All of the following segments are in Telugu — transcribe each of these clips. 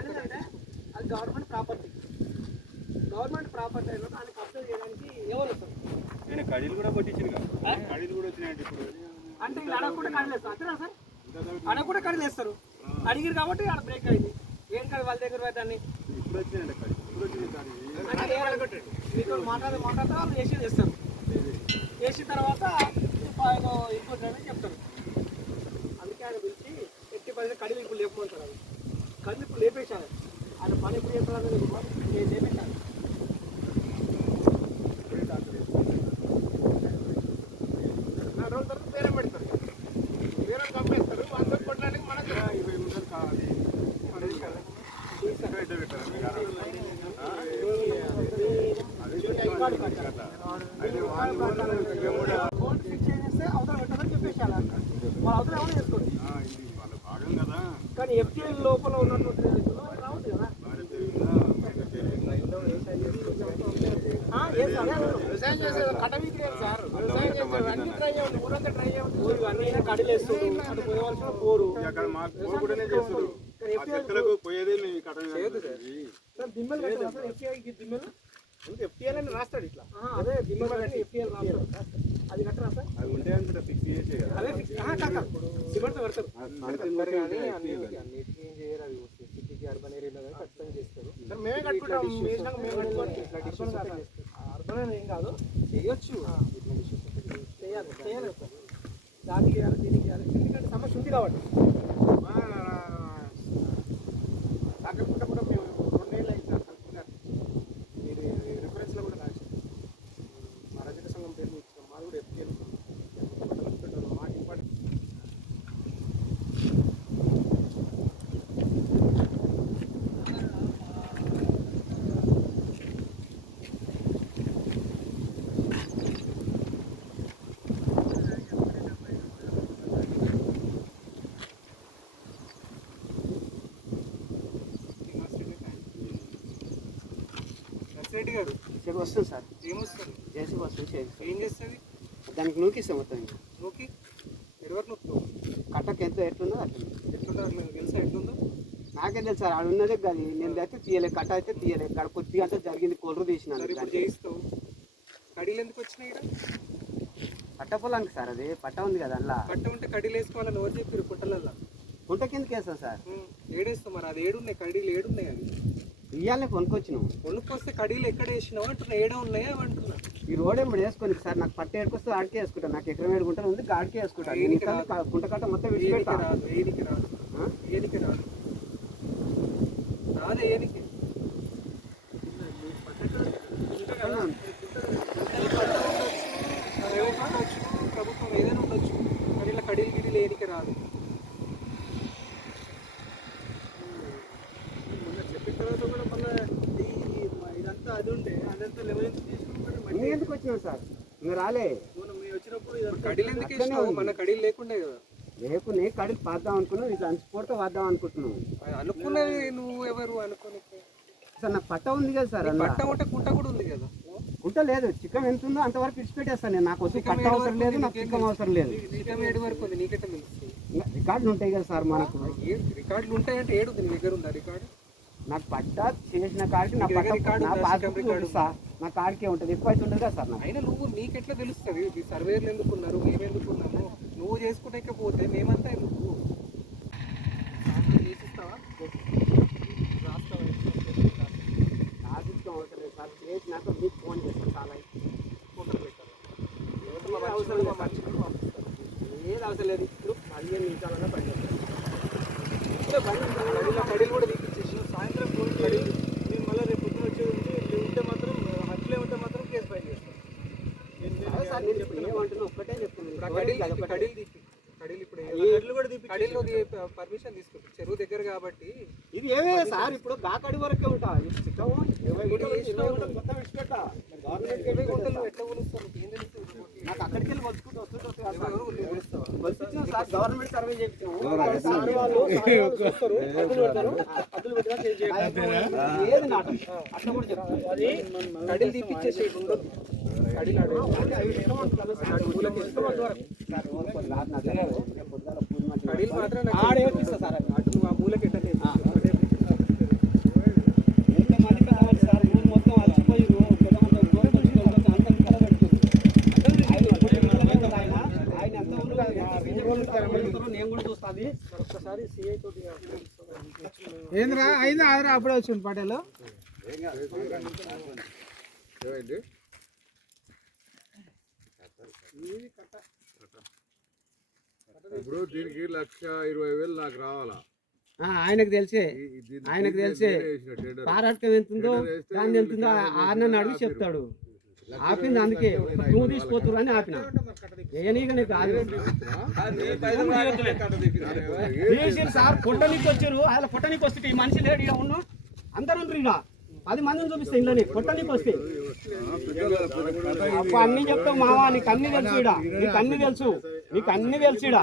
ఎందుకంటే అది గవర్నమెంట్ ప్రాపర్టీ అయినా దాన్ని కబ్జా చేయడానికి ఎవరు వస్తారు? నేను కడీలు కూడా పట్టించింది కడీలు కూడా వచ్చినాయండి ఇప్పుడు. అంటే అడగకుండా కడీలు వేస్తారు అంతేనా సార్? అడగకుండా కడీలు వేస్తారు. అడిగిరు కాబట్టి ఆడ బ్రేక్ అయింది. ఏం కాదు వాళ్ళ దగ్గర దాన్ని ఇప్పుడు వచ్చినాయండి కడీ ఇప్పుడు వచ్చింది మీతో మాట్లాడితే వాళ్ళు ఏసీ చేస్తారు. వేసిన తర్వాత ఆయన ఇంకోటి చెప్తారు. అందుకే ఆయన పిలిచి ఎట్టి పని కడీలు ఇప్పుడు లేపుకుంటారు. అది కడీలు ఇప్పుడు లేపేశారు. ఆయన పని ఎప్పుడు చేస్తారు లేపేశారు. పేరే పెడతారు, పేరే కంపేస్తారు. అందరూ కొట్టడానికి మనకు 20 నిమిషాలు కావాలి. కానీ ఎఫ్టీఎల్ లోపల ఉన్నటువంటి రావచ్చు కదా. వ్యవసాయం చేసేది కటవీకి లేదు సార్. వ్యవసాయం చేసేది అన్ని ట్రై చేయండి, ఊరంతా ట్రై చేయండి. ఊరు అన్ని కడలు వేస్తుంది. అటు పోయవలసిన పోరు పోయేదే దిమ్మలు దిమ్మలు ఎఫ్టీఎల్ అని రాస్తాడు ఇట్లా. అదే దిమ్మలు ఎఫ్టీఎల్ రాస్తాడు. అది కట్టరా సార్? అది ఉంటే అంత ఫిక్స్ చేసే కదా. అదే ఫిక్స్ సిమెంట్ పెడతారు. అన్నిటికీ చేయరు. అవి సిటీకి అర్బన్ ఏరియాలో కానీ ఖచ్చితంగా చేస్తారు. మేమే కట్టుకుంటాం. మేము కట్టుకోండి. అర్బన్ ఏం కాదు, చేయొచ్చు, చేయాలి చేయాలి సార్. దానికి చేయాలి, దీనికి చేయాలి. ఎందుకంటే సమస్య ఉంది కాబట్టి. కాకుండా కూడా మేము 2 ఏళ్ళు అయితే కలుపుకున్నారు. మీరు రిఫరెన్స్లో కూడా రాశారు. మా రజక సంఘం పేరు ఇచ్చాం. మాది కూడా ఎఫ్టీఎల్ పెట్టారు. మాకు ఇంపార్టెంట్. రెడ్డి గారు చెప్పి వస్తుంది సార్. ఏమొస్తుంది? చేసి వస్తుంది. ఏం చేస్తుంది? దానికి నూకిస్తాం మొత్తం. నూకి ఎరువరు నొక్కుతావు. కట్టకు ఎంత ఎట్లుందో అట్లా. ఎట్లుందో మీకు తెలుసా? ఎట్లుందో నాకే తెలుసు సార్. ఆడ ఉన్నదే కాదు. నేను అయితే తీయలేదు, కట్ట అయితే తీయలేదు. ఇక్కడ కొద్దిగా అంటే జరిగింది, కొలరు తీసిన. ఇప్పుడు చేయిస్తావు. కడీలు ఎందుకు వచ్చినాయి? పట్ట పొలానికి సార్. అది పట్ట ఉంది కదా అందులో. పట్ట ఉంటే కడీలు వేసుకోవాలని ఎవరు చెప్పారు? పుట్టలల్లో గుంట కిందకి వేస్తాం సార్. ఏడేస్తాం. మరి అది ఏడున్నాయి కడీలు, ఏడున్నాయి. అవి ఇయ్యాలనే కొనుక్కొచ్చినాం. కొనుక్కొస్తే కడీలు ఎక్కడ వేసినావు అంటున్నా. ఏడా ఉన్నాయా అంటున్నా. ఈ రోడ్ ఏమి వేసుకొని సార్. నాకు పట్ట ఏడుకొస్తే ఆడికే వేసుకుంటాను. నాకు ఎకరం 7 గుంటలు ఉంది, ఆడికే వేసుకుంటాను. గుంట కట్ట మొత్తం ఏదికి రాదు. ఏదికి రాదు. ఏదికి రాదు. రాదే ఏదికి. ప్రభుత్వం ఏదైనా ఉండొచ్చు. కానీ ఇలా కడీలు గిడీలు ఏదికి రాదు. చెప్పిన తర్వాత కూడా మళ్ళీ ఇదంతా అది ఉండే అదంతా లెవెల్ ఎందుకు వచ్చినాం సార్? ఇంకా రాలే. వచ్చినప్పుడు కడీలు ఎందుకు వేసినావు? మన కడీలు లేకుండే కదా. లేకునే కడీలు పాద్దాం అనుకున్నాం. ఇట్లా అంచుకోవటం వాద్దాం అనుకుంటున్నాం. అనుకున్నది నువ్వు ఎవరు అనుకోని సార్. నాకు పట్ట ఉంది కదా సార్. పట్ట ఉంటే కుంట కూడా ఉంది కదా. కుంట లేదు. చిక్కం ఎంత ఉందో అంతవరకు విడిచిపెట్టేస్తాను నేను. నాకు వచ్చి పట్ట అవసరం లేదు, నాకు చిక్కం అవసరం లేదు. చిక్కం 7 వరకు ఉంది. నీకెట్ట తెలుస్తుంది? రికార్డులు ఉంటాయి కదా సార్ మనకు. రికార్డులు ఉంటాయంటే ఏడు నీ దగ్గర ఉందా రికార్డు? నాకు పట్ట చేసిన కాడికి నా పాస్బుక్ చూపిస్తా. నా కాడికే ఉంటుంది. ఎక్కువ అయితే ఉంటుంది కదా సార్. నాకు అయినా నువ్వు నీకెట్లా తెలుస్తుంది? సర్వేలు ఎందుకు ఉన్నారు, మేము ఎందుకు ఉన్నాము? నువ్వు చేసుకుంటే మేమంతా ఎందుకు చేసిస్తావా? రాసిస్తాం అవసరం లేదు సార్. చేసినాక మీకు ఫోన్ చేస్తాను. చాలా ఫోటోలు పెట్టాలి. అవసరం లేదు సార్. ఏది అవసరం లేదు. ఇప్పుడు 15 నిమిషాలన్నా పనిచేస్తాను. కడీలు కూడా తీపిచ్చేసి సాయంత్రం ఫోన్ చేయాలి. నేను మళ్ళీ రేపు పొద్దున వచ్చేది ఉంటే మాత్రం హట్లే ఉంటే మాత్రం కేసు ఫైల్ చేస్తాను. ఏమంటున్నా ఒక్కటే చెప్తున్నాను. కడీలు తీపి. కడీలు ఇప్పుడు కడీలు పర్మిషన్ తీసుకుంటారు. చెరువు దగ్గర కాబట్టి ఇది ఏమే సార్. ఇప్పుడు గాకడి వరకే ఉంటా. నాకు అక్కడికి వెళ్ళి వచ్చుకుంటూ వస్తుంటే సార్. గవర్నమెంట్ సర్వే చేయించాము. ఏది నాట అట్లా కూడా చెప్తాను. అది కడీలు తీపిచ్చేసి ఉండదు. కడీలు కడీలు మాత్రం అటు ఆ మూలకి నేను కూడా చూస్తా అది. ఒక్కసారి సిఐ తోటి ఏంద్రా అయిందా ఆదరా అప్పుడే వచ్చింది పటేలు ఇప్పుడు దీనికి 1,20,000 నాకు రావాలా? ఆయనకు తెలిసే పారాటకం ఎంత ఉందో దాన్ని ఎంత ఉందో ఆరునన్ను అడిగి చెప్తాడు. ఆపింది అందుకే నువ్వు తీసిపోతురు అని ఆపిన ఏనీగనే కాదు. సార్ పొట్టనికి వచ్చారు, ఆయన పొట్టనికి వస్తే ఈ మనిషి లేడు ఇక ఉన్న అందరూ ఇక 10 మందిని చూపిస్తే ఇంట్లోనే పొట్టనికి వస్తే అన్ని చెప్తావు మావా. నీకు అన్ని తెలుసు ఇడ, నీకు అన్ని తెలుసు, నీకు అన్ని తెలుసు ఇడ.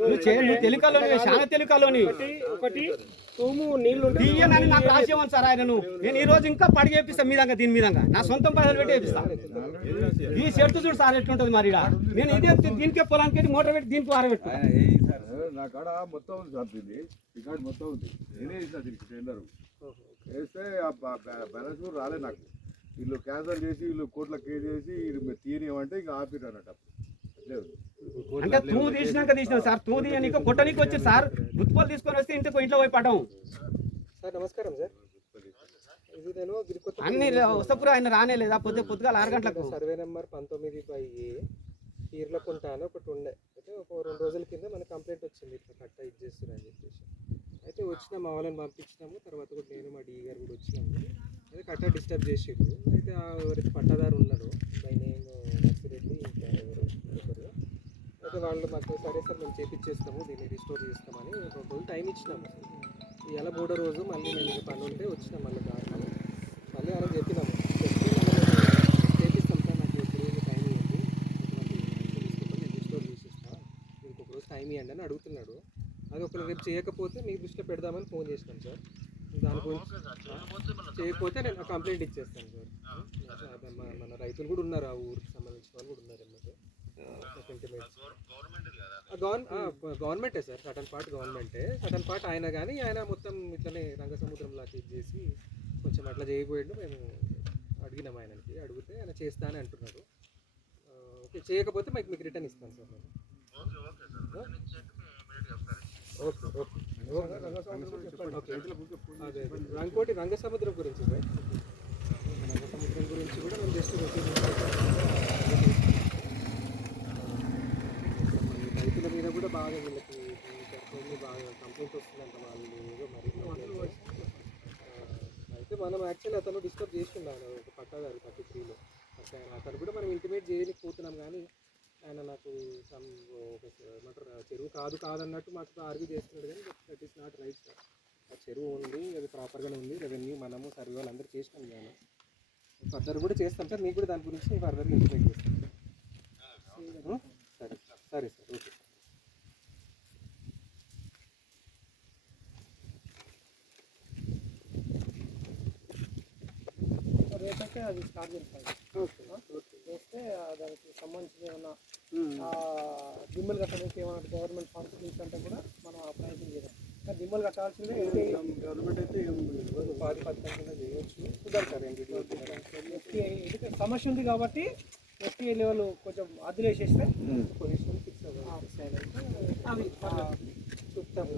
నువ్వు తెలికలో చాలా తెలికలోని ఒకటి తూము నీళ్లు తీయనని నాకు రాసేవాను సార్ ఆయనను. నేను ఈ రోజు ఇంకా పడి చేపిస్తాను మీ దగ్గర, దీని మీద నా సొంతం పైసలు పెట్టి చేపిస్తాను. ఈ షర్ట్ చూడు సార్ ఎట్లుంటది మరి. నేను ఇదే దీనికే పొలానికి మోటార్ పెట్టి దీనికి ఆరబెట్టు. నా కాడ మొత్తం ఉంది సార్, దీన్ని రికార్డ్ మొత్తం ఉంది. నేనే ఇస్తా దీనికి టెండర్ వేస్తే బ్యాలెన్స్ కూడా రాలే నాకు. వీళ్ళు క్యాన్సల్ చేసి వీళ్ళు కోట్ల కేసు చేసి వీళ్ళు తీయనివ్వమంటే ఇంకా ఆపిరు అన్నట్టు. అంటే తూ తీసినాక తీసినావు సార్, తూ తీయనీక కొట్టనీకి వచ్చి సార్ గుత్తుపలు తీసుకొని వస్తే ఇంట్లో పోయి పడ్డాం. సార్ నమస్కారం సార్. ఇది నేను అన్ని వస్తపురా ఆయన రానేలేదా? పొద్దుగా 6 గంటలకు సర్వే నెంబర్ 19/A ఈర్లకుంట అని ఒకటి ఉండే. అయితే ఒక 2 రోజుల కింద మనకు కంప్లైంట్ వచ్చింది, ఇట్లా కట్ట ఇది చేస్తున్నారని చెప్పేసి. అయితే వచ్చిన మా వాళ్ళని పంపించినాము. తర్వాత కూడా నేను మా DE గారు కూడా వచ్చినాము. అయితే కట్ట డిస్టర్బ్ చేసిర్రు. అయితే ఎవరైతే పట్టాదారు ఉన్నారో బై నేమ్ నర్సిరెడ్డి ఇంకా ఎవరు అయితే వాళ్ళు మాకు సరే సార్ మేము చేపించేస్తాము, దీన్ని రిస్టోర్ చేస్తామని 2 రోజులు టైం ఇచ్చినాము. ఇలా 3వ రోజు మళ్ళీ నేను ఇంకా పని ఉంటే వచ్చినాం. మళ్ళీ దారిలో మళ్ళీ అలా చెప్పినాము, చెప్తే చేపిస్తాం సార్, నాకు 1 రోజు టైం ఇవ్వండి, నేను రిస్టోర్ చేసిస్తాను, ఇంకొక రోజు టైం ఇవ్వండి అని అడుగుతున్నాడు. అది ఒకరు రేపు చేయకపోతే మీ దృష్టిలో పెడదామని ఫోన్ చేసినాం సార్. దాని గురించి చేయకపోతే నేను కంప్లైంట్ ఇచ్చేస్తాను సార్. మన రైతులు కూడా ఉన్నారు, ఆ ఊరికి సంబంధించిన వాళ్ళు కూడా ఉన్నారు అన్నమాట. గవర్నమెంటే సార్, సటన్ పార్ట్ గవర్నమెంటే, సటన్ పార్ట్ ఆయన. కానీ ఆయన మొత్తం ఇట్లనే రంగసముద్రంలా ఇది చేసి కొంచెం అట్లా చేయబోయాడు. మేము అడిగినాం ఆయనకి, అడిగితే ఆయన చేస్తా అని అంటున్నాడు. ఓకే, చేయకపోతే మీకు రిటర్న్ ఇస్తాను సార్ నేను. ఓకే ఓకే అదే ఇంకోటి రంగసముద్రం గురించి సార్, రంగసముద్రం గురించి కూడా మేము జస్ట్ రైతుల మీద కూడా బాగా వీళ్ళకి బాగా కంప్లైంట్ వస్తుందంట వాళ్ళు ఏదో మరి. అయితే మనం యాక్చువల్లీ అతను డిస్టర్బ్ చేస్తుండే ఆయన ఒక పట్టాదారు 33లో. అతను కూడా మనం ఇంటిమేట్ చేయలేకపోతున్నాం. కానీ ఆయన నాకు ఏమంటారు చెరువు కాదన్నట్టు మాకు ఆర్గ్యూ చేస్తున్నాడు. కానీ that is not right sir. ఆ చెరువు ఉంది, అది ప్రాపర్గానే ఉంది. రెవెన్యూ మనము సర్వే వాళ్ళు అందరూ చేసినాం. నేను ఫర్దర్ కూడా చేస్తాం సార్, మీకు కూడా దాని గురించి ఫర్దర్గా ఇంటిమేట్ చేస్తాం. సరే సరే సార్, ఓకే. రేపైతే అది స్టార్ట్ చేస్తాను. ఓకే ఓకే చేస్తే దానికి సంబంధించిన ఏమన్నా దిమ్మలు కట్టడానికి ఏమన్నా గవర్నమెంట్ ఫండ్స్ అంటే కూడా మనం ప్రయత్నం చేద్దాం. కానీ దిమ్మలు కట్టాల్సిందే గవర్నమెంట్ అయితే 10% చేయవచ్చు. చూద్దాం సార్ ఏంటి FTA సమస్య ఉంది కాబట్టి FTA లెవెల్ కొంచెం అదిలేసేస్తే పొజిషన్ ఫిక్స్ అవి చూస్తాం.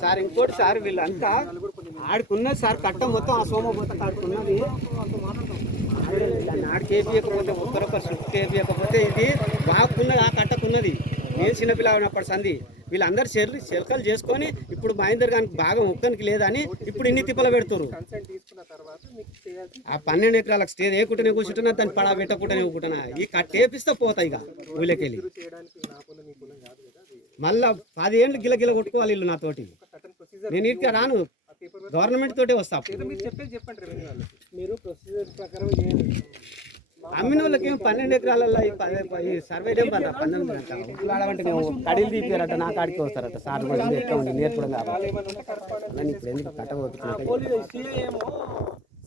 సార్ ఇంకోటి సార్, వీళ్ళంతా ఆడుకున్నది సార్ కట్ట మొత్తం ఆ సోమ మొత్తం ఆడుకున్నది. ఆడికి వేపియకపోతే ఒక్కరొకరు సుట్టు వేపియకపోతే ఇది బాగున్నది, ఆ కట్టకున్నది. నేను చిన్నపిల్ల ఉన్నప్పుడు సంది వీళ్ళందరూ చెలకలు చేసుకొని ఇప్పుడు మహేందర్ గారికి భాగం ఒక్కనికి లేదని ఇప్పుడు ఇన్ని తిప్పలు పెడుతున్నారు. కన్సెంట్ తీసుకున్న తర్వాత మీకు చేయాల్సి ఆ 12 ఎకరాలకు స్టే వేయకుండానే కూర్చుంటున్నా, దాన్ని పడా పెట్టకుండానే కూర్చుంటున్నా. ఈ కట్టేపిస్తే పోతాయి ఇక ఊళ్ళకెళ్ళి. చేయడానికి నా పొలం మీ పొలం కాదు కదా, అది మళ్ళా 10 ఏళ్ళు గిల కొట్టుకోవాలి వీళ్ళు నాతోటి. సర్టన్ ప్రొసీజర్ నేను ఇక రాను, ఆ పేపర్ గవర్నమెంట్ తోటే వస్తా. ఏదో మీరు చెప్పేది చెప్పండి రెవెన్యూ వాళ్ళకి, మీరు ప్రొసీజర్ ప్రకారం చేయండి. అమ్మిన వాళ్ళకి 12 ఎకరాలలో ఈ సర్వే ఏం పడరా 19 ఆడమంటే మేము కడిలు తీపారట, నా కాడికి వస్తారట. సార్ కూడా ఎట్లా ఉంది నేర్పడం కావాలి. ఏమన్నా ఉంటే కరెస్పాండెంట్ అలానే ఇప్పుడు ఎందుకు కట్టబోతున్నా పోలీసు సీఏ ఏమో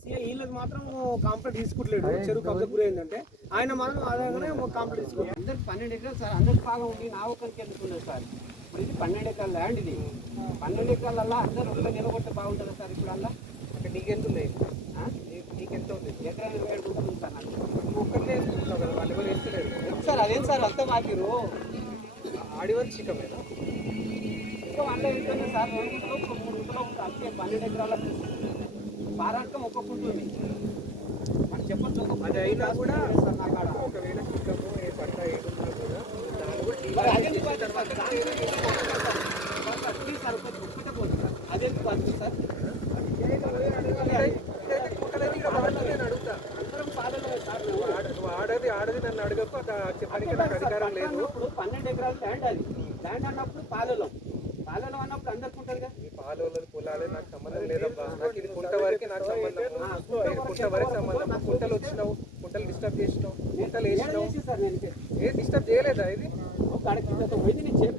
సీఏ వీళ్ళకి మాత్రం కాంప్లైంట్ తీసుకుంటలేడు. చెరువు కబ్జా గురైందంటే ఆయన మాత్రం అదేగానే కాంప్లైంట్ తీసుకుంటాడు. అందరికి 12 ఎకరాలు సార్, అందరికి బాగా ఉంది. నా ఒక్కరికి ఎందుకున్నది సార్? ఇప్పుడు ఇది 12 ఎకరాల ల్యాండ్. ఇది 12 ఎకరాలల్లో అందరూ ఒక్క నిలబడితే బాగుంటుంది సార్. ఇప్పుడు అలా అంటే నీకెంత ఉన్నాయి, నీకెంత ఉంది? ఎకరా 27 గుంటలు ఉంది సార్ నాకు. నువ్వు ఒక్కరినే వేసుకుంటున్నావు కదా, వాళ్ళు ఎవరు వేస్తలేరు. ఎంత సార్ అదేం సార్ అంతా మాకిరు ఆడివర్ చిక్కమేనా? ఇంకా వాళ్ళ ఏంటంటే సార్ 2 గుంటలు 3 గుంటలు ఉంటుంది. అందుకే 12 ఎకరాలకు పారాటం ఒక్క గుంట ఉంది. మనం చెప్పచ్చు అది అయినా కూడా సార్ నా కాడ. ఒకవేళ చిక్కము ఏ పంట ఏడున్నా కూడా దాన్ని కూడా మరి అదేంటి బాధ్యత సార్? దాని గురించి ఏం మాట్లాడతారు సార్? ప్లీజ్ సార్ ఒక్కటే పోతుంది సార్. అదేంటి బాధ్యత సార్? కుక్కలని ఇక్కడ వాడని నేను అడుగుతా. అందరం పాలన సార్. నువ్వు ఆడది నన్ను అడగప్ప చెప్పడానికి నాకు అధికారం లేదు. ఇప్పుడు 12 ఎకరాలు ల్యాండ్ అది. ల్యాండ్ అన్నప్పుడు పాలలో అన్నప్పుడు అందరికి ఉంటుంది కదా. ఈ పాలోళ్ళ పొలాలే నాకు సంబంధం లేదబ్బా. నాకు ఇది కుంట వరకే నాకు సంబంధం. నేను కుంట వరకు సంబంధం. కుంటలు వచ్చినావు, కుంటలు డిస్టర్బ్ చేసినావు, కుంటలు వేసినావు. సార్ నేను ఏ డిస్టర్బ్ చేయలేదా? ఇది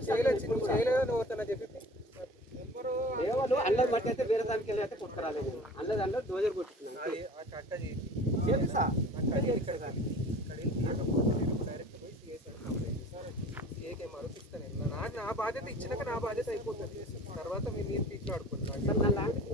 చేయలేదు. నువ్వు చేయలేదా? నువ్వు తన చెప్పి దేవాలు అల్లరి మట్టి అయితే వేరే దానికి వెళ్ళి అయితే కొట్టుకురాలేదు. అల్లరి డోజర్ కొట్టుకున్నాను. అది ఆ కట్ట చేపిస్తా ఇక్కడ కానీ లేకపోతే నేను డైరెక్ట్ పోయి సీఏకి ఆరోపిస్తాను. నాకు నా బాధ్యత ఇచ్చినాక నా బాధ్యత అయిపోతుంది. తర్వాత మీరు తీసుకురాడుకుంటున్నాను. సార్ నా ల్యాండ్కి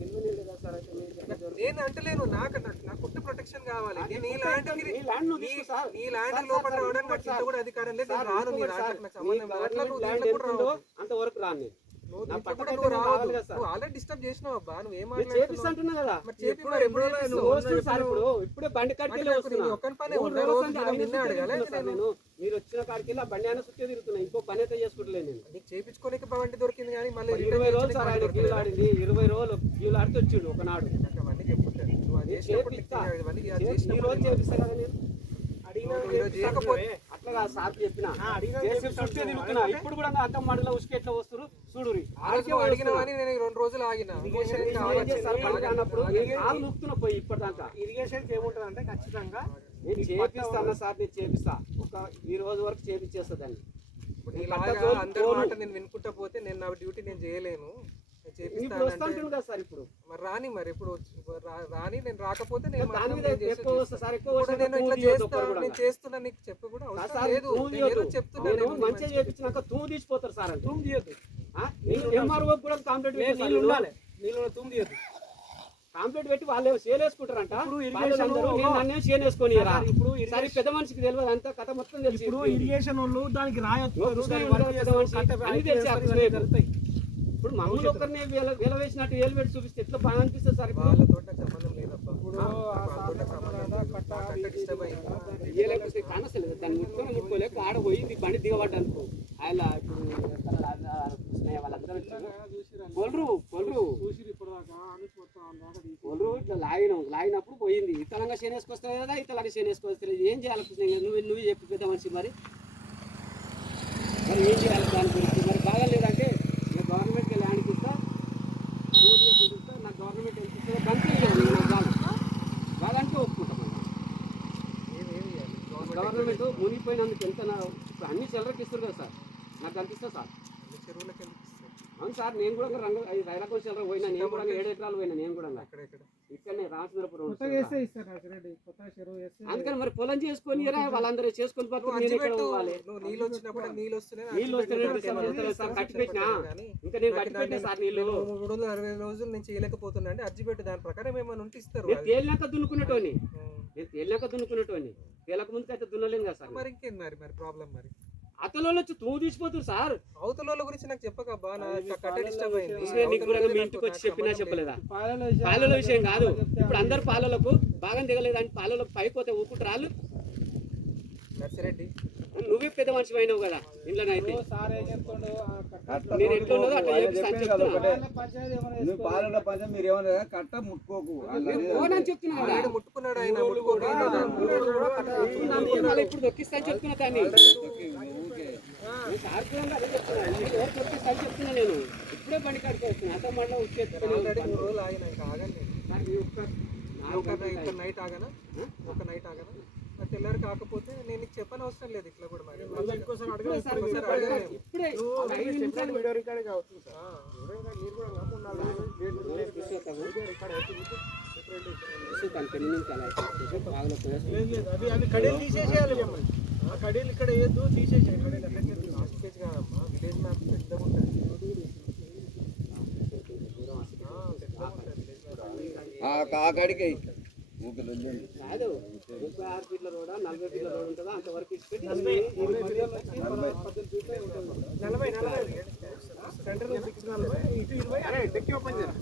విలువనే లేదా సార్? అయితే మీరు చెప్పేది నేను అంటలేను, నాకు కుట్ట ప్రొటెక్షన్ కావాలి. నేను ఈ ల్యాండ్ ఈ ల్యాండ్ నువ్వు తీసుకో సార్. ఈ ల్యాండ్ లోపల రావడానికి నాకు ఇంత కూడా అధికారం లేదు. నేను రాను. నీ ల్యాండ్ నాకు సంబంధం లేదు. అట్లా నువ్వు దీంట్లో కూడా రావద్దు. అంతవరకు రాను నేను. నువ్వు నా దీంట్లో కూడా పక్కన నువ్వు రావద్దు. రావాలి కదా సార్. నువ్వు ఆల్రెడీ డిస్టర్బ్ చేసినావు అబ్బా. నువ్వు ఏం చేపిస్తా మాట్లాడుతున్నావు? అంటున్నా కదా. మరి చెప్పి మరి ఎప్పుడో వస్తుంది సార్. ఇప్పుడు ఇప్పుడే బండి కాడికి వస్తున్నా. ఒక్కని పని మూడు ఉన్న రోజుల రోజు నుంచి నేను ఆయన నిన్నే చుట్టే అడగాలి. తిరుగుతున్నా సార్ నేను. మీరు వచ్చిన కాడికి ఆ బండి అయినా చుట్టే తిరుగుతున్నా. ఇంకో పని అయితే చేసుకుంటలేదు నేను. నీకు చేపించుకోనికి బండి దొరికింది కానీ మళ్ళీ 20 రోజులు సార్ ఆయన గీలు ఆడింది. 20 రోజులు గీలు ఆడితే వచ్చిండు ఒకనాడు. అవన్నీ చెప్పుకుంటాను. నువ్వు అది చేసినప్పుడు నీకు తెలియదు. ఇవన్నీ అది ఈ చేసినప్పుడు రోజు చేపిస్తా కదా నేను. నువ్వు ఈరోజు చేయకపోతే అట్లా సార్ చెప్పిన చుట్టే తిరుగుతున్నా. ఇప్పుడు కూడా నా అద్దం మాటలో ఉసుకు ఎట్లా వస్తారు చూడురి. నువ్వు అడిగినవని నేను 2 రోజులు ఆగిన. అన్నప్పుడు కాలు నొక్కుతున్నా పోయి ఇప్పటిదాకా. ఇరిగేషన్ ఏముంటుంది అంటే ఖచ్చితంగా నేను చేపిస్తాను సార్, నేను చేపిస్తా. ఈ రోజు వరకు చేపించేస్తా దాన్ని. ఇప్పుడు నీలాగా అందరి మాట నేను వినుకుంటా పోతే నేను నా డ్యూటీ నేను చేయలేను. నేను ఇప్పుడు చేపిస్తాను వస్తాను కదా సార్. ఇప్పుడు మరి రాని, మరి ఇప్పుడు రాని. నేను రాకపోతే నేను దాని మీద ఎక్కువ వస్తా సార్. ఎక్కువ ఇప్పుడు నేను ఇట్లా చేస్తాను, నేను చేస్తున్నా నీకు చెప్పి కూడా అవసరం లేదు. నేను ఏదో చెప్తున్నా. నేను మంచిగా చేపించినాక తూము తీసిపోతారు సార్. అంటే తూము తీయద్దు. ఎంఆర్ఓ కూడా కాంప్లైంట్ ఉండాలి. నీళ్ళు తూము తీయద్దు. కాంప్లైంట్ పెట్టి వాళ్ళు సేలేసుకుంటారంట. నన్నే సేనేసుకొని ఇప్పుడు పెద్ద మనిషికి తెలియదు అంతా కథ మొత్తం తెలుసు. ఇప్పుడు ఇరిగేషన్ వాళ్ళు దానికి రాయొచ్చు. ఇప్పుడు మమ్మల్ని ఒక్కరిని వేల వేసినట్టు వేలు పెట్టి చూపిస్తే ఎట్లా బాగా అనిపిస్తుంది సార్. వాళ్ళతో సంబంధం లేదబ్బా. వాళ్ళతో సంబంధం లేదు. డిస్టర్బ్ అయింది. కానసలేదు దాన్ని ముట్టుకోలేక ఆడ పోయి బండి దిగబడ్డా అనుకో. ఆయన ఇప్పుడు వాళ్ళందరూ కొలరు ఇట్లా లాగినప్పుడు పోయింది. ఇతలంగా చేనేసుకొస్తావు కదా, ఇతలంగా చేనేసుకొస్తే ఏం చేయాలి కృష్ణ? నువ్వు చెప్పి పెద్ద మనిషి మరి ఏం చేయాలి దాని గురించి? మరి బాగా లేదంటే నేను గవర్నమెంట్కి ల్యాండ్కి ఇస్తా, నువ్వు తీసుకుంటా. నాకు గవర్నమెంట్ ఎంత ఇస్తుందో కంపెనీ నాకు బాగా ఒప్పుకుంటాం. గవర్నమెంట్ మునిగిపోయినందుకు ఎంత ఇప్పుడు అన్ని చిల్లరకి ఇస్తారు కదా సార్. నాకు కనిపిస్తా సార్. చెరువులకి ఎందుకు ఇస్తారు? అవును సార్. నేను కూడా రైలకోట చిల్లర పోయినా. నేను కూడా 7 ఎకరాలు పోయినా. నేను కూడా ఇక్కడనే రామచంద్రపురం. అందుకని మరి పొలం చేసుకొని వాళ్ళందరూ చేసుకొని నీళ్ళు వచ్చినప్పుడు నీళ్ళు వస్తున్నాయి సార్. కట్టి పెట్టినా ఇంకా నేను కట్టి పెట్టినా సార్. నీళ్ళు 360 రోజులు నేను చేయలేకపోతున్నా అంటే అర్జీ పెట్టు. దాని ప్రకారం ఏమైనా ఉంటే ఇస్తారు. నేను తేలినాక దున్నుకునేటోని. తేలక ముందుకు అయితే దున్నలేను కదా సార్. మరి ఇంకేం మరి ప్రాబ్లం? మరి అతలో వచ్చి తూ తీసిపోతుంది సార్. అవతల గురించి నాకు చెప్పకబ్బా. డిస్టర్బ్ అయింది. నీకు కూడా మీ ఇంటికి వచ్చి చెప్పినా చెప్పలేదా? పాలలో విషయం కాదు. ఇప్పుడు అందరు పాలలకు బాగా దిగలేదంటే పాలలో పైపోతే ఊపుకుంటారు వాళ్ళు. నర్సిరెడ్డి నువ్వే పెద్ద మనిషి అయినావు కదా ఇంట్లోనైతే సార్ ఏం చెప్తుండో నేను ఎట్లా ఉన్నదో అట్లా చేపిస్తాను చెప్తున్నా. పంచాయతీ ఏమైనా నువ్వు పాలన పంచం మీరు ఏమన్నా కట్ట ముట్టుకోకు పోనని చెప్తున్నా కదా. ముట్టుకున్నాడు ఆయన మళ్ళీ ఇప్పుడు దొక్కిస్తాను చెప్తున్నా దాన్ని సార్ కూడా అదే చెప్తున్నా. ఎవరు దొక్కిస్తాను చెప్తున్నా నేను ఇప్పుడే బండి కాడికి వస్తున్నా అంత మళ్ళీ మూడు రోజులు ఆగిన ఇంకా ఆగండి ఒక నైట్ ఆగనా ఒక నైట్ ఆగనా నాకు తెల్లారి కాకపోతే నేను నీకు చెప్పని అవసరం లేదు ఇట్లా కూడా మరి ఇప్పుడే వీడియో రికార్డింగ్ అవుతుంది సార్. అది కడీలు తీసేసేయాలి చెప్పండి ఆ కడీలు ఇక్కడ వేయద్దు తీసేసేయాలి కడీలు అట్లా లాస్ట్ కాదమ్మా విలేజ్ మ్యాప్ పెద్దగా ఉంటుంది ఆ కాడికి కాదు 36 ఫీట్ల రోడ్ 40 ఫీట్ల రోడ్ ఉంటుందా అంతవరకు ఇచ్చిపెట్టి 40 సెంటర్ ఇటు 20 డెక్కి ఓపెన్ చేయాలి.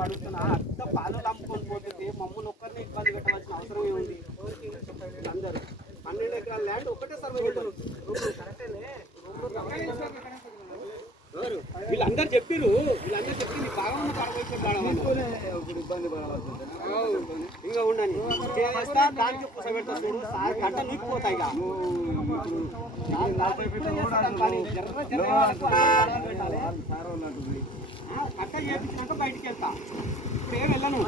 అడుగుతున్నా అంత పాలు తప్పుకొని పోతే మమ్మల్ని ఒక్కరిని ఇబ్బంది పెట్టవలసిన అవసరం ఏముంది అందరూ 12 ఎకరాల ల్యాండ్ ఒకటే సర్వే పెట్టారు వీళ్ళందరూ చెప్పిరు బాగా ఉన్న ఇబ్బంది పడవలసి ఇంకా ఉండండి దానికి కూర్చోబెడతా చూడు సార్ గంట నీకుపోతాయి కట్ట చేయించినాక బయటికి వెళ్తా ఇప్పుడు ఏం వెళ్ళను